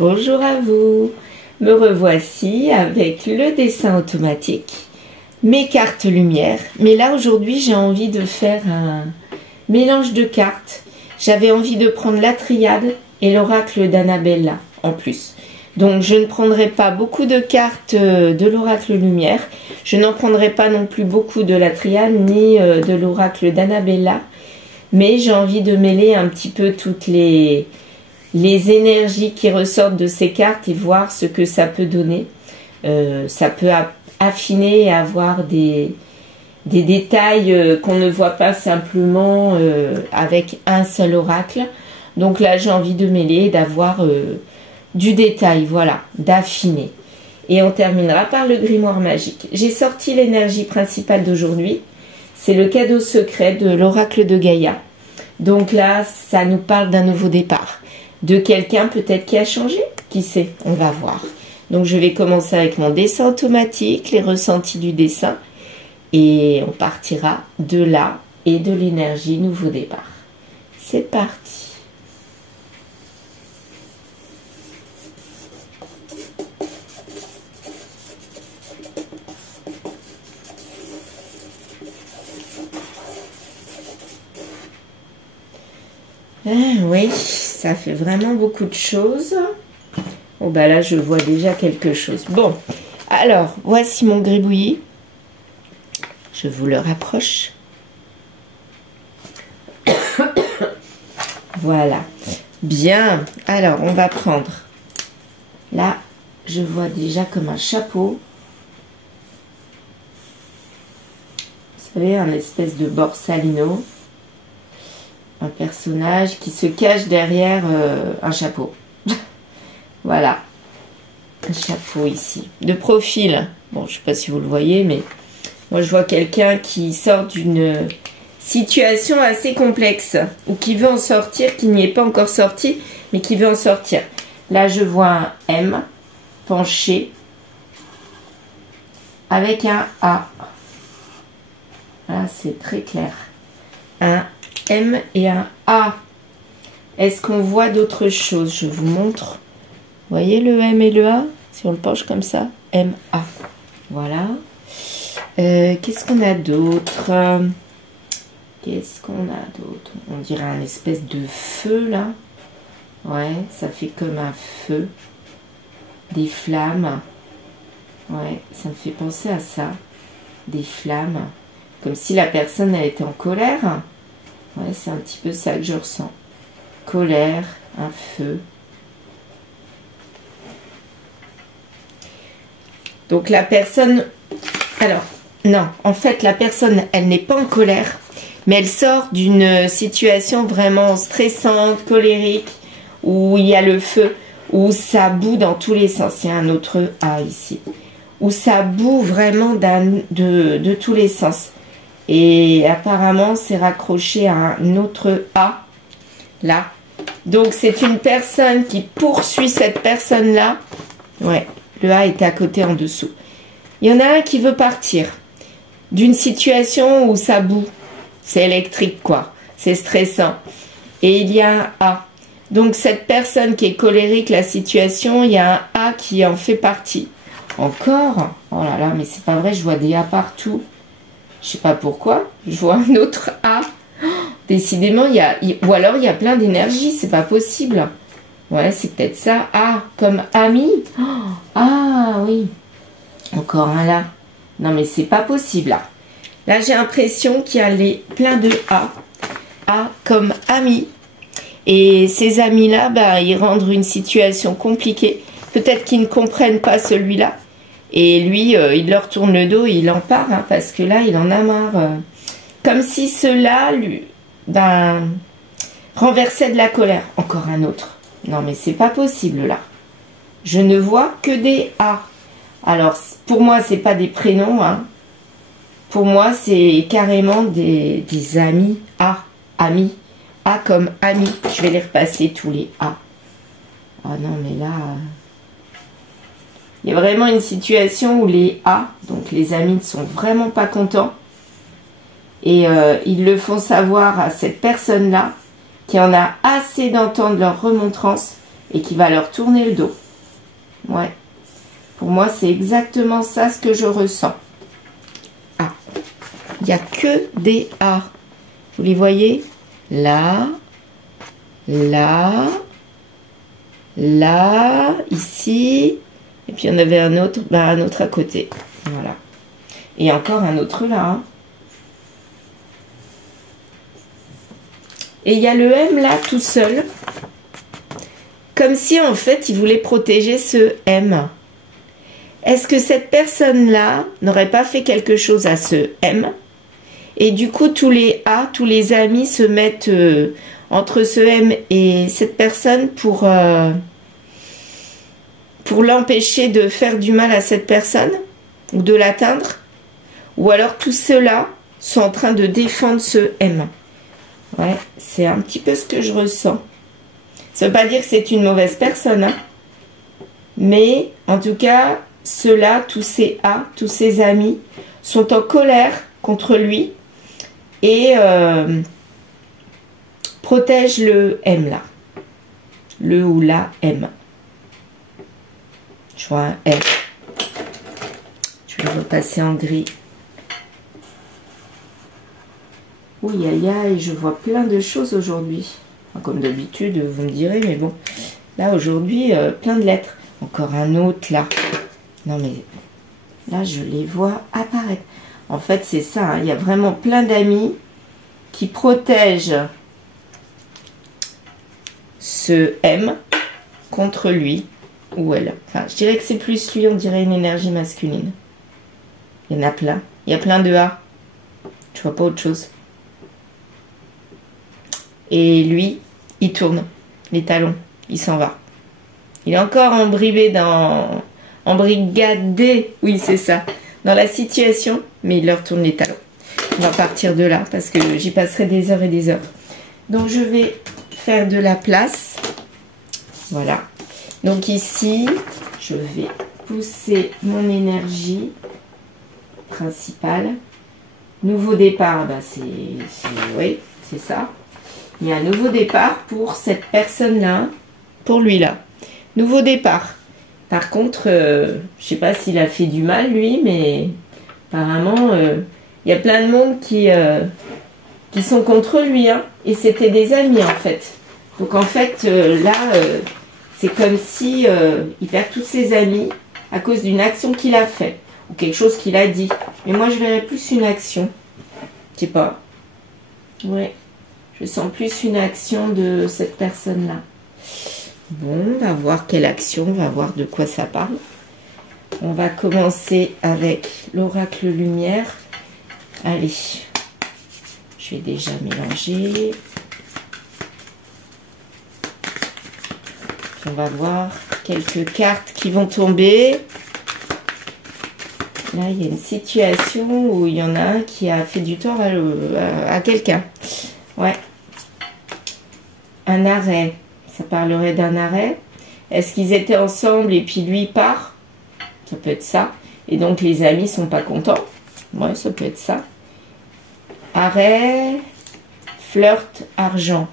Bonjour à vous, me revoici avec le dessin automatique, mes cartes lumière. Mais là aujourd'hui j'ai envie de faire un mélange de cartes. J'avais envie de prendre la triade et l'oracle d'Annabella en plus. Donc je ne prendrai pas beaucoup de cartes de l'oracle lumière. Je n'en prendrai pas non plus beaucoup de la triade ni de l'oracle d'Annabella. Mais j'ai envie de mêler un petit peu toutes les énergies qui ressortent de ces cartes et voir ce que ça peut donner. Ça peut affiner et avoir des détails qu'on ne voit pas simplement avec un seul oracle. Donc là j'ai envie de mêler, d'avoir du détail, voilà, d'affiner. Et on terminera par le grimoire magique. J'ai sorti l'énergie principale d'aujourd'hui. C'est le cadeau secret de l'oracle de Gaïa. Donc là, ça nous parle d'un nouveau départ. De quelqu'un peut-être qui a changé. Qui sait? On va voir. Donc je vais commencer avec mon dessin automatique, les ressentis du dessin. Et on partira de là et de l'énergie nouveau départ. C'est parti. Oui, ça fait vraiment beaucoup de choses. Oh bah là, je vois déjà quelque chose. Bon, alors, voici mon gribouillis. Je vous le rapproche. Voilà. Bien. Alors, on va prendre. Là, je vois déjà comme un chapeau. Vous savez, un espèce de borsalino. Un personnage qui se cache derrière un chapeau. Voilà. Un chapeau ici. De profil. Bon, je ne sais pas si vous le voyez, mais moi, je vois quelqu'un qui sort d'une situation assez complexe ou qui veut en sortir, qui n'y est pas encore sorti, mais qui veut en sortir. Là, je vois un M penché avec un A. Là, c'est très clair. Un M et un A. Est-ce qu'on voit d'autres choses? Je vous montre. Vous voyez le M et le A? Si on le penche comme ça, M, A. Voilà. Qu'est-ce qu'on a d'autre? Qu'est-ce qu'on a d'autre? On dirait un espèce de feu là. Ouais, ça fait comme un feu. Des flammes. Ouais, ça me fait penser à ça. Des flammes. Comme si la personne elle était en colère. Ouais, c'est un petit peu ça que je ressens. Colère, un feu. Donc la personne... Alors, non, en fait, la personne, elle n'est pas en colère, mais elle sort d'une situation vraiment stressante, colérique, où il y a le feu, où ça bout dans tous les sens. Il y a un autre A ici. Où ça bout vraiment de tous les sens. Et apparemment, c'est raccroché à un autre A, là. Donc, c'est une personne qui poursuit cette personne-là. Ouais, le A est à côté en dessous. Il y en a un qui veut partir d'une situation où ça bout. C'est électrique, quoi. C'est stressant. Et il y a un A. Donc, cette personne qui est colérique, la situation, il y a un A qui en fait partie. Encore? Oh là là, mais c'est pas vrai, je vois des A partout. Je sais pas pourquoi, je vois un autre A. Oh, décidément, ou alors il y a plein d'énergie, c'est pas possible. Ouais, c'est peut-être ça. A, comme ami. Oh, ah, oui. Encore un là. Non, mais c'est pas possible, là. Là, j'ai l'impression qu'il y a plein de A. A comme ami. Et ces amis-là, bah, ils rendent une situation compliquée. Peut-être qu'ils ne comprennent pas celui-là. Et lui, il leur tourne le dos et il en part, hein, parce que là, il en a marre. Comme si cela lui renversait de la colère. Encore un autre. Non, mais c'est pas possible, là. Je ne vois que des A. Alors, pour moi, c'est pas des prénoms. Hein. Pour moi, c'est carrément des amis. A, amis. A comme amis. Je vais les repasser, tous les A. Ah non, mais là... Il y a vraiment une situation où les A, donc les amis, ne sont vraiment pas contents. Et ils le font savoir à cette personne-là, qui en a assez d'entendre leur remontrance, et qui va leur tourner le dos. Ouais. Pour moi, c'est exactement ça ce que je ressens. Ah, il n'y a que des A. Vous les voyez? Là, là, là, ici. Et puis, il y en avait un autre à côté. Voilà. Et encore un autre là. Hein. Et il y a le M là, tout seul. Comme si, en fait, il voulait protéger ce M. Est-ce que cette personne-là n'aurait pas fait quelque chose à ce M? Et du coup, tous les A, tous les amis se mettent entre ce M et cette personne pour l'empêcher de faire du mal à cette personne ou de l'atteindre. Ou alors tous ceux-là sont en train de défendre ce M. Ouais, c'est un petit peu ce que je ressens. Ça ne veut pas dire que c'est une mauvaise personne, hein. Mais en tout cas, ceux-là, tous ces A, tous ces amis, sont en colère contre lui et protègent le M là. Le ou la M. Je vois un F. Je vais repasser en gris. Oui, aïe, aïe, je vois plein de choses aujourd'hui. Enfin, comme d'habitude, vous me direz, mais bon. Là, aujourd'hui, plein de lettres. Encore un autre, là. Non, mais là, je les vois apparaître. En fait, c'est ça. Hein, il y a vraiment plein d'amis qui protègent ce M contre lui ou elle. Enfin, je dirais que c'est plus lui, on dirait une énergie masculine. Il y en a plein. Il y a plein de A. Je vois pas autre chose. Et lui, il tourne les talons. Il s'en va. Il est encore embrigadé. Oui, c'est ça. Dans la situation, mais il leur tourne les talons. On va partir de là parce que j'y passerai des heures et des heures. Donc, je vais faire de la place. Voilà. Donc, ici, je vais pousser mon énergie principale. Nouveau départ, bah oui, c'est ça. Il y a un nouveau départ pour cette personne-là, pour lui là. Nouveau départ. Par contre, je sais pas s'il a fait du mal lui, mais apparemment, il y a plein de monde qui sont contre lui, hein, et c'était des amis en fait. Donc en fait, là, c'est comme si il perd tous ses amis à cause d'une action qu'il a fait ou quelque chose qu'il a dit. Mais moi, je verrais plus une action. Je sais pas. Ouais. Je sens plus une action de cette personne-là. Bon, on va voir quelle action, on va voir de quoi ça parle. On va commencer avec l'oracle lumière. Allez, je vais déjà mélanger. On va voir quelques cartes qui vont tomber. Là, il y a une situation où il y en a un qui a fait du tort à quelqu'un. Ouais. Un arrêt. Ça parlerait d'un arrêt. Est-ce qu'ils étaient ensemble et puis lui part? Ça peut être ça. Et donc les amis sont pas contents. Ouais, ça peut être ça. Arrêt, flirt, argent.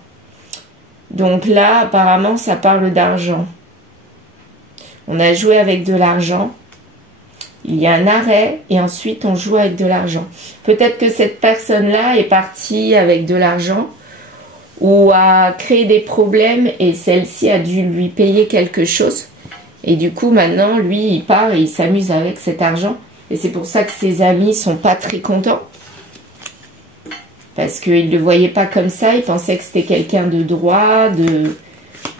Donc là, apparemment, ça parle d'argent. On a joué avec de l'argent. Il y a un arrêt et ensuite on joue avec de l'argent. Peut-être que cette personne-là est partie avec de l'argent ou a créé des problèmes et celle-ci a dû lui payer quelque chose. Et du coup, maintenant, lui, il part et il s'amuse avec cet argent. Et c'est pour ça que ses amis sont pas très contents. Parce qu'ils ne le voyaient pas comme ça. Ils pensaient que c'était quelqu'un de droit, de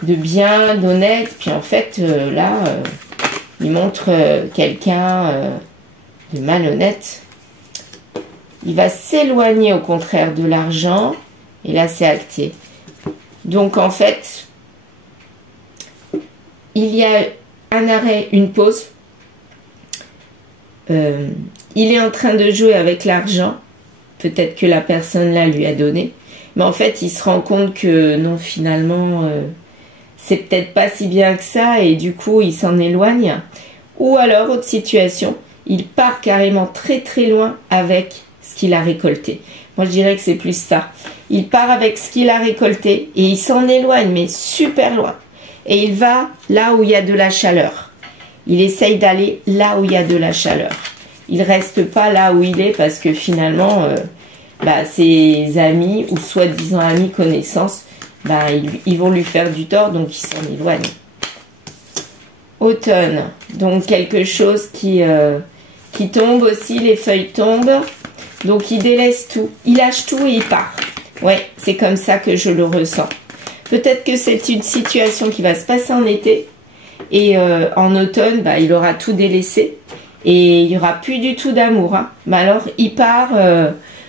bien, d'honnête. Puis en fait, là, il montre quelqu'un de malhonnête. Il va s'éloigner au contraire de l'argent. Et là, c'est acté. Donc, en fait, il y a un arrêt, une pause. Il est en train de jouer avec l'argent. Peut-être que la personne là lui a donné. Mais en fait, il se rend compte que non, finalement, c'est peut-être pas si bien que ça. Et du coup, il s'en éloigne. Ou alors, autre situation, il part carrément très très loin avec ce qu'il a récolté. Moi, je dirais que c'est plus ça. Il part avec ce qu'il a récolté et il s'en éloigne, mais super loin. et il va là où il y a de la chaleur. Il essaye d'aller là où il y a de la chaleur. Il reste pas là où il est parce que finalement, ses amis ou soi-disant amis, connaissances, ils vont lui faire du tort, donc il s'en éloigne. Automne, donc quelque chose qui tombe aussi, les feuilles tombent, donc il délaisse tout, il lâche tout et il part. Ouais, c'est comme ça que je le ressens. Peut-être que c'est une situation qui va se passer en été, et en automne, il aura tout délaissé, et il n'y aura plus du tout d'amour. Hein. Mais alors, il part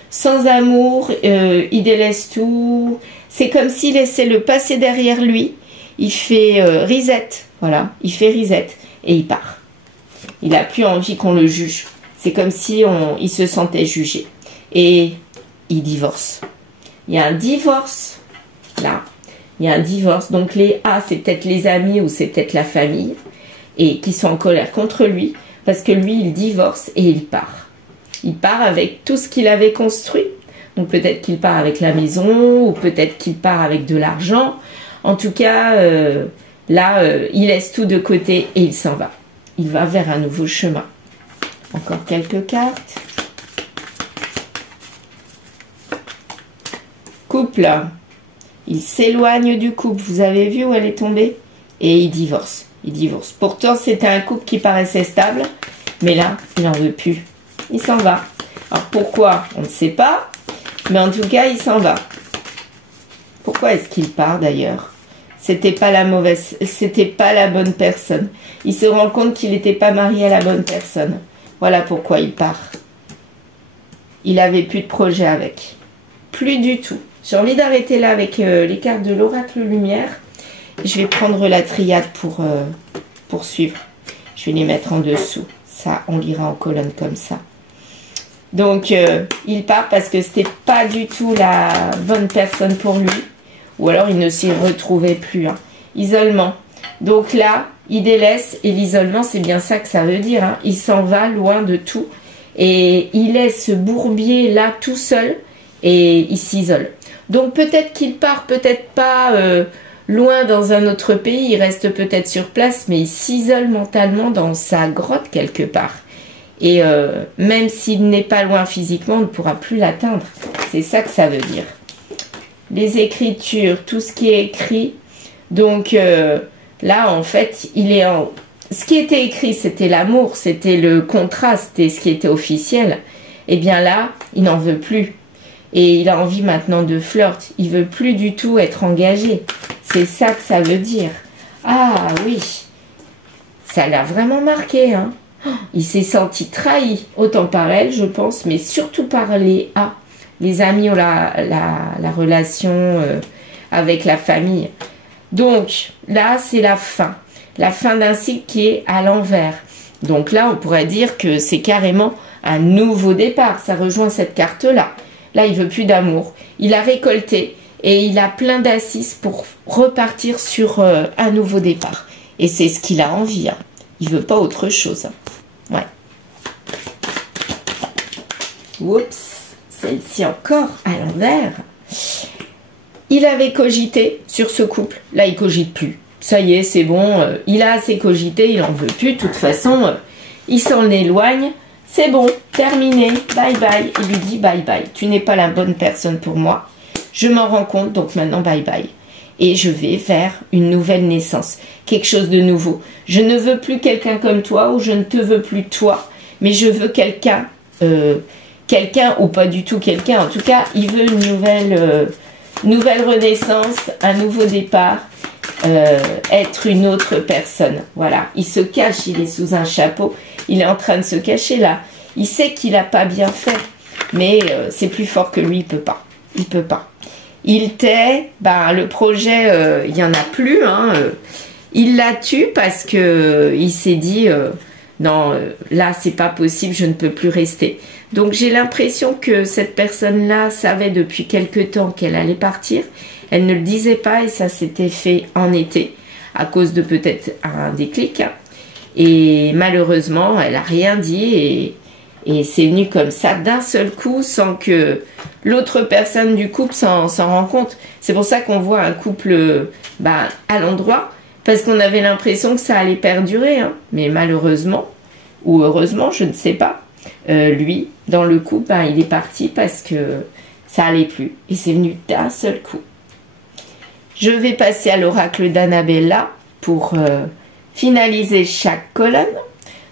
sans amour, il délaisse tout. C'est comme s'il laissait le passé derrière lui. Il fait reset, voilà, il fait reset, et il part. Il n'a plus envie qu'on le juge. C'est comme si il se sentait jugé. Et il divorce. Il y a un divorce, là. Il y a un divorce. Donc les A, c'est peut-être les amis ou c'est peut-être la famille. Et qui sont en colère contre lui. Parce que lui, il divorce et il part. Il part avec tout ce qu'il avait construit. Donc peut-être qu'il part avec la maison. Ou peut-être qu'il part avec de l'argent. En tout cas, il laisse tout de côté et il s'en va. Il va vers un nouveau chemin. Encore quelques cartes. Couple. Il s'éloigne du couple. Vous avez vu où elle est tombée? Et il divorce. Il divorce. Pourtant, c'était un couple qui paraissait stable. Mais là, il n'en veut plus. Il s'en va. Alors pourquoi? On ne sait pas. Mais en tout cas, il s'en va. Pourquoi est-ce qu'il part d'ailleurs? C'était pas la bonne personne. Il se rend compte qu'il n'était pas marié à la bonne personne. Voilà pourquoi il part. Il avait plus de projet avec. Plus du tout. J'ai envie d'arrêter là avec les cartes de l'oracle lumière. Je vais prendre la triade pour poursuivre. Je vais les mettre en dessous. Ça, on lira en colonne comme ça. Donc, il part parce que c'était pas du tout la bonne personne pour lui. Ou alors, il ne s'y retrouvait plus. Hein. Isolement. Donc là, il délaisse. Et l'isolement, c'est bien ça que ça veut dire. Hein. Il s'en va loin de tout. Et il laisse ce bourbier là tout seul. Et il s'isole. Donc, peut-être qu'il part, peut-être pas loin dans un autre pays. Il reste peut-être sur place. Mais il s'isole mentalement dans sa grotte quelque part. Et même s'il n'est pas loin physiquement, on ne pourra plus l'atteindre. C'est ça que ça veut dire. Les écritures, tout ce qui est écrit. Donc là, en fait, il est en... Ce qui était écrit, c'était l'amour, c'était le contrat, c'était ce qui était officiel. Et bien là, il n'en veut plus. Et il a envie maintenant de flirt. Il veut plus du tout être engagé. C'est ça que ça veut dire. Ah oui, ça l'a vraiment marqué, hein. Il s'est senti trahi, autant par elle, je pense, mais surtout par les A. Les amis ou la relation avec la famille. Donc, là, c'est la fin. La fin d'un cycle qui est à l'envers. Donc là, on pourrait dire que c'est carrément un nouveau départ. Ça rejoint cette carte-là. Là, il veut plus d'amour. Il a récolté et il a plein d'assises pour repartir sur un nouveau départ. Et c'est ce qu'il a envie, hein. Il veut pas autre chose. Ouais. Oups. Celle-ci encore à l'envers. Il avait cogité sur ce couple. Là, il cogite plus. Ça y est, c'est bon. Il a assez cogité. Il en veut plus. De toute façon, il s'en éloigne. C'est bon. Terminé. Bye bye. Il lui dit bye bye. Tu n'es pas la bonne personne pour moi. Je m'en rends compte. Donc maintenant, bye bye. Et je vais vers une nouvelle naissance, quelque chose de nouveau. Je ne veux plus quelqu'un comme toi ou je ne te veux plus toi, mais je veux quelqu'un, ou pas du tout quelqu'un. En tout cas, il veut une nouvelle renaissance, un nouveau départ, être une autre personne. Voilà, il se cache, il est sous un chapeau, il est en train de se cacher là. Il sait qu'il n'a pas bien fait, mais c'est plus fort que lui, il peut pas. Il peut pas. Il tait, le projet, il n'y en a plus. Hein, il la tue parce que il s'est dit, non, là, c'est pas possible, je ne peux plus rester. Donc, j'ai l'impression que cette personne-là savait depuis quelque temps qu'elle allait partir. Elle ne le disait pas et ça s'était fait en été, à cause de peut-être un déclic. Hein. Et malheureusement, elle n'a rien dit et c'est venu comme ça d'un seul coup sans que l'autre personne du couple s'en rend compte. C'est pour ça qu'on voit un couple à l'endroit, Parce qu'on avait l'impression que ça allait perdurer, hein. Mais malheureusement, ou heureusement, je ne sais pas, lui, dans le couple, ben, il est parti parce que ça allait plus. Et c'est venu d'un seul coup. Je vais passer à l'oracle d'Annabella pour finaliser chaque colonne.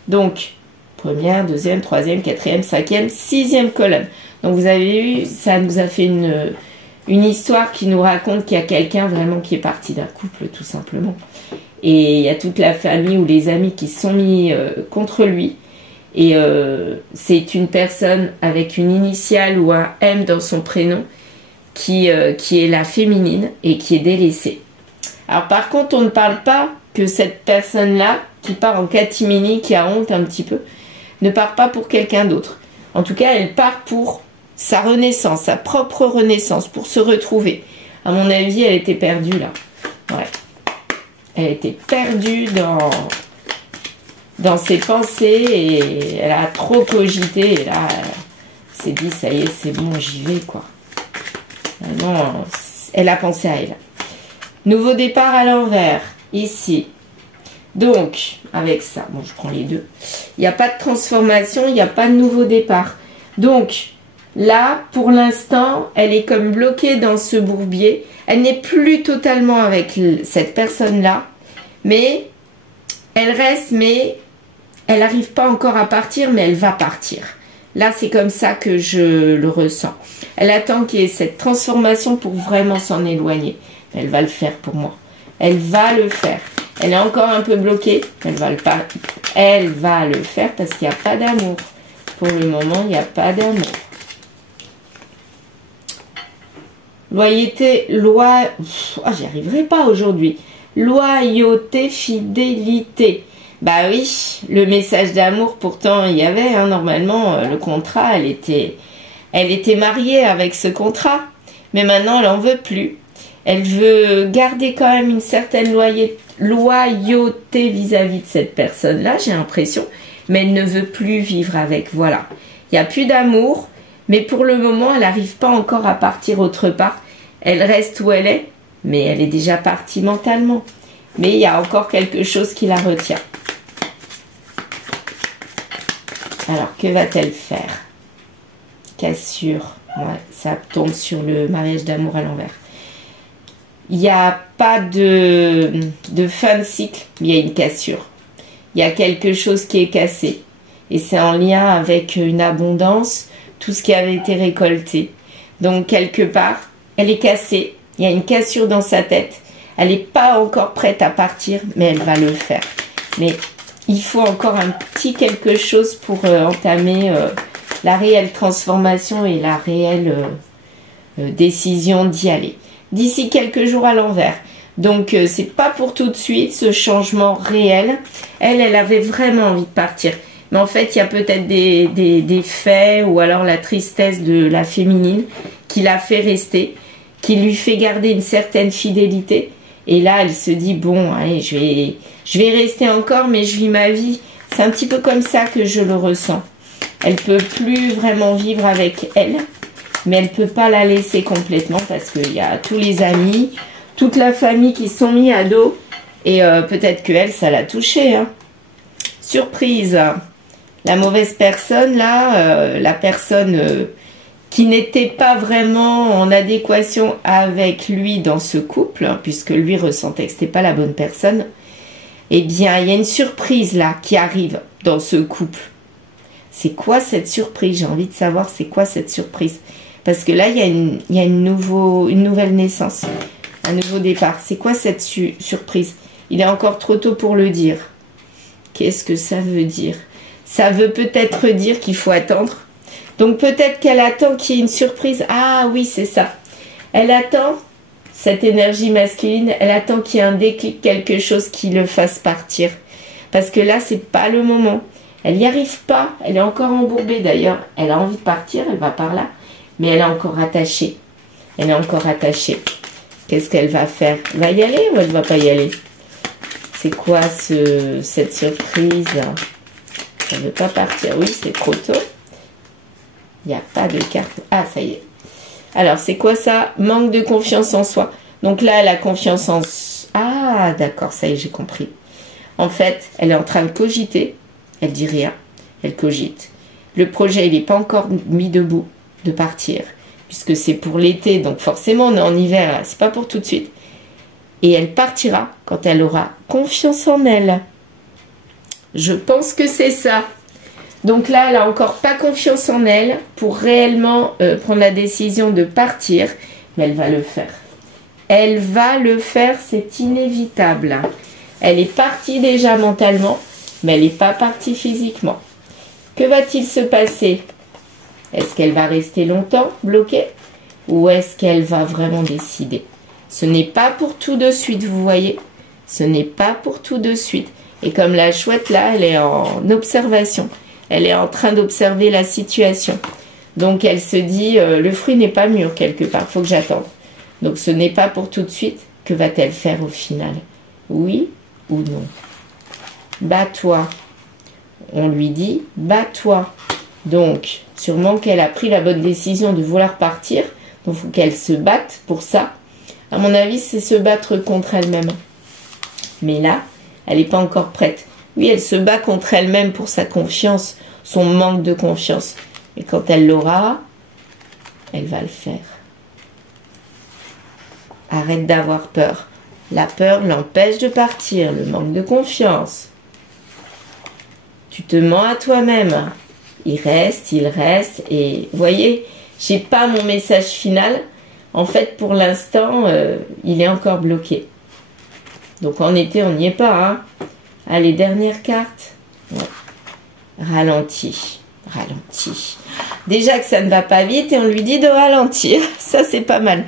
Donc, première, deuxième, troisième, quatrième, cinquième, sixième colonne. Donc, vous avez vu, ça nous a fait une histoire qui nous raconte qu'il y a quelqu'un vraiment qui est parti d'un couple, tout simplement. Et il y a toute la famille ou les amis qui se sont mis contre lui. Et c'est une personne avec une initiale ou un M dans son prénom qui est la féminine et qui est délaissée. Alors par contre, on ne parle pas que cette personne-là, qui part en catimini, qui a honte un petit peu, ne part pas pour quelqu'un d'autre. En tout cas, elle part pour sa renaissance, sa propre renaissance, pour se retrouver. À mon avis, elle était perdue là. Ouais. Elle était perdue dans ses pensées et elle a trop cogité. Et là, elle s'est dit, ça y est, c'est bon, j'y vais, quoi. Non, elle a pensé à elle. Nouveau départ à l'envers, ici. Donc, avec ça, bon, je prends les deux. Il n'y a pas de transformation, il n'y a pas de nouveau départ. Donc, là, pour l'instant, elle est comme bloquée dans ce bourbier. Elle n'est plus totalement avec cette personne-là, mais elle reste, mais elle n'arrive pas encore à partir, mais elle va partir. Là, c'est comme ça que je le ressens. Elle attend qu'il y ait cette transformation pour vraiment s'en éloigner. Elle va le faire pour moi. Elle va le faire. Elle est encore un peu bloquée. Elle va le faire parce qu'il n'y a pas d'amour. Pour le moment, il n'y a pas d'amour. Loyauté, j'y arriverai pas aujourd'hui. Loyauté, fidélité. Bah oui, le message d'amour, pourtant, il y avait, hein, normalement, le contrat, elle était mariée avec ce contrat. Mais maintenant, elle n'en veut plus. Elle veut garder quand même une certaine loyauté vis-à-vis de cette personne-là, j'ai l'impression. Mais elle ne veut plus vivre avec, voilà. Il n'y a plus d'amour, mais pour le moment, elle n'arrive pas encore à partir autre part. Elle reste où elle est, mais elle est déjà partie mentalement. Mais il y a encore quelque chose qui la retient. Alors, que va-t-elle faire? Cassure. Ouais, ça tombe sur le mariage d'amour à l'envers. Il n'y a pas de fin de cycle, mais il y a une cassure. Il y a quelque chose qui est cassé. Et c'est en lien avec une abondance, tout ce qui avait été récolté. Donc, quelque part, elle est cassée. Il y a une cassure dans sa tête. Elle n'est pas encore prête à partir, mais elle va le faire. Mais il faut encore un petit quelque chose pour entamer la réelle transformation et la réelle décision d'y aller. D'ici quelques jours à l'envers. Donc, c'est pas pour tout de suite ce changement réel. Elle avait vraiment envie de partir. Mais en fait, il y a peut-être des faits ou alors la tristesse de la féminine qui l'a fait rester, qui lui fait garder une certaine fidélité. Et là, elle se dit, bon, allez, je vais rester encore, mais je vis ma vie. C'est un petit peu comme ça que je le ressens. Elle peut plus vraiment vivre avec elle, mais elle peut pas la laisser complètement parce qu'il y a tous les amis, toute la famille qui sont mis à dos. Et peut-être que elle, ça l'a touchée. Hein. Surprise. La mauvaise personne, là, la personne qui n'était pas vraiment en adéquation avec lui dans ce couple, hein, puisque lui ressentait que ce n'était pas la bonne personne, eh bien, il y a une surprise là qui arrive dans ce couple. C'est quoi cette surprise? J'ai envie de savoir c'est quoi cette surprise. Parce que là, il y a une nouvelle naissance, un nouveau départ. C'est quoi cette surprise? Il est encore trop tôt pour le dire. Qu'est-ce que ça veut dire? Ça veut peut-être dire qu'il faut attendre. Donc peut-être qu'elle attend qu'il y ait une surprise. Ah oui, c'est ça. Elle attend cette énergie masculine. Elle attend qu'il y ait un déclic, quelque chose qui le fasse partir. Parce que là, c'est pas le moment. Elle n'y arrive pas. Elle est encore embourbée d'ailleurs. Elle a envie de partir. Elle va par là. Mais elle est encore attachée. Elle est encore attachée. Qu'est-ce qu'elle va faire? Elle va y aller ou elle va pas y aller? C'est quoi cette surprise? Elle ne veut pas partir. Oui, c'est trop tôt. Il n'y a pas de carte. Ah, ça y est. Alors, c'est quoi ça? Manque de confiance en soi. Donc là, elle a confiance en... Ah, Ah, d'accord, ça y est, j'ai compris. En fait, elle est en train de cogiter. Elle dit rien. Elle cogite. Le projet, il n'est pas encore mis debout de partir, puisque c'est pour l'été, donc forcément, on est en hiver, c'est pas pour tout de suite. Et elle partira quand elle aura confiance en elle. Je pense que c'est ça. Donc là, elle n'a encore pas confiance en elle pour réellement prendre la décision de partir, mais elle va le faire. Elle va le faire, c'est inévitable. Elle est partie déjà mentalement, mais elle n'est pas partie physiquement. Que va-t-il se passer? Est-ce qu'elle va rester longtemps bloquée? Ou est-ce qu'elle va vraiment décider? Ce n'est pas pour tout de suite, vous voyez? Ce n'est pas pour tout de suite. Et comme la chouette là, elle est en observation. Elle est en train d'observer la situation. Donc elle se dit, le fruit n'est pas mûr quelque part, il faut que j'attende. Donc ce n'est pas pour tout de suite. Que va-t-elle faire au final? Oui ou non? Bats-toi. On lui dit, bats-toi. Donc, sûrement qu'elle a pris la bonne décision de vouloir partir. Donc il faut qu'elle se batte pour ça. À mon avis, c'est se battre contre elle-même. Mais là, elle n'est pas encore prête. Oui, elle se bat contre elle-même pour sa confiance, son manque de confiance. Et quand elle l'aura, elle va le faire. Arrête d'avoir peur. La peur l'empêche de partir, le manque de confiance. Tu te mens à toi-même. Il reste, et vous voyez, j'ai pas mon message final. En fait, pour l'instant, il est encore bloqué. Donc en été, on n'y est pas. Hein. Allez, dernière carte. Ouais. Ralenti. Ralenti. Déjà que ça ne va pas vite et on lui dit de ralentir. Ça, c'est pas mal.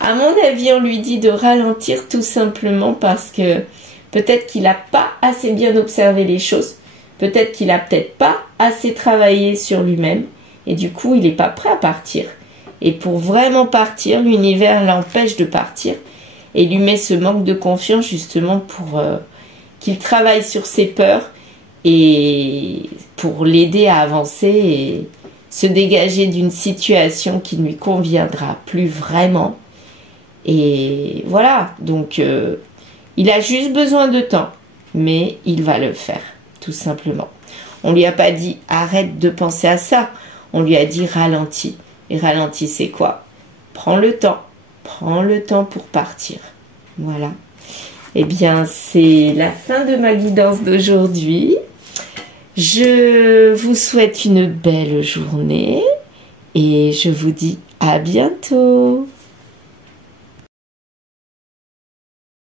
À mon avis, on lui dit de ralentir tout simplement parce que peut-être qu'il n'a pas assez bien observé les choses. Peut-être qu'il n'a peut-être pas assez travaillé sur lui-même. Et du coup, il n'est pas prêt à partir. Et pour vraiment partir, l'univers l'empêche de partir. Et lui met ce manque de confiance justement pour qu'il travaille sur ses peurs. Et pour l'aider à avancer et se dégager d'une situation qui ne lui conviendra plus vraiment. Et voilà, donc il a juste besoin de temps, mais il va le faire, tout simplement. On lui a pas dit arrête de penser à ça, on lui a dit ralentis. Et ralentis, c'est quoi? Prends le temps pour partir. Voilà. Eh bien, c'est la fin de ma guidance d'aujourd'hui. Je vous souhaite une belle journée et je vous dis à bientôt.